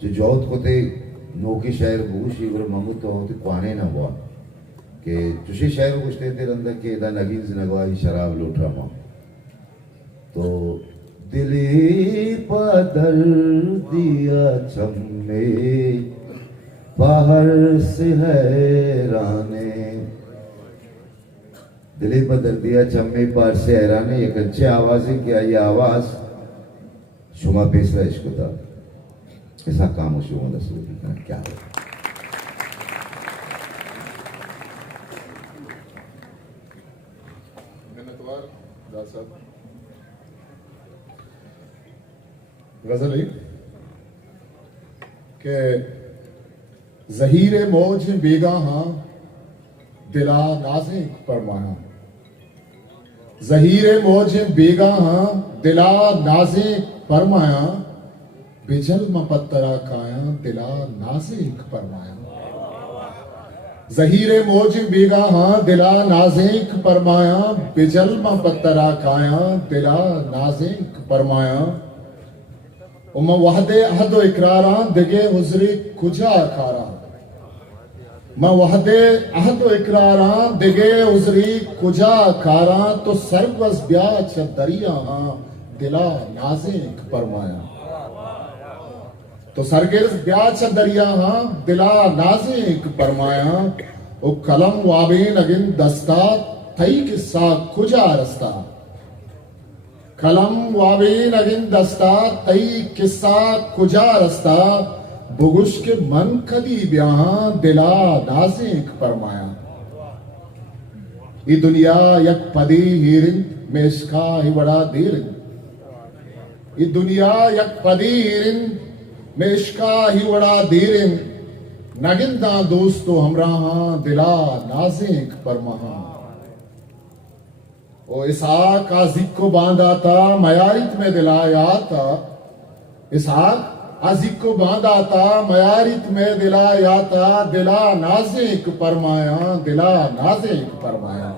जो जौत को ते नौकी शायर बूशी वर मंगू तो होती पाने ना हुआ कि तुझे शायर गुस्ते तेरे अंदर के दा नगीन जिनगवाही शराब लूट रहा तो दिली पदर दिया चम्मे बाहर से हैराने दिली पदर दिया चम्मे बाहर से हैराने ये कच्चे आवाज़ है क्या ये आवाज़ शुमा पेशवा इश्क था ऐसा काम हो शुमा दसूर का क्या है गजल के जहीरे मौज बेगाहा दिला नाज़े फरमाया जहीरे मौज बेगाहा दिला नाज़े फरमाया बिजल मपत्तरा काया दिला नाज़िक फरमाया जहीरे मौज बेगाहा दिला नाज़िक फरमाया बिजल मपत्तरा काया दिला नाज़िक फरमाया उम्मा वहदे अहदो इकरारा दिगे हुजरी कुजा खारा मा वहदे अहदो इकरारा दिगे हुजरी कुजा खारा तो सरवस ब्याच दरिया दिला नाज़िक फरमाया तो सरगिर्ज ब्याच दरिया दिला नाज़िक फरमाया ओ कलम वाबीन अगिन दस्ता थई किस्सा कुजा रस्ता कलम वाबीन अगिन दस्ता तई किस्सा कुजा रस्ता बुगुश के मन कदी ब्याह दिला नाज़िक फरमाया ये दुनिया यक पदी हीरिन में इसका ही बड़ा दीरिन ये दुनिया यक पदी हीरिन में इसका ही बड़ा दीरिन नगिंदा दोस्तो हमराहा दिला नाज़िक फरमाया ओ इसहाक आजिक को बांधा था मयारित में दिलाया था इसहाक आजिक को बांधा था मयारित में दिलाया था दिला नाज़िक फरमाया दिला नाज़िक फरमाया।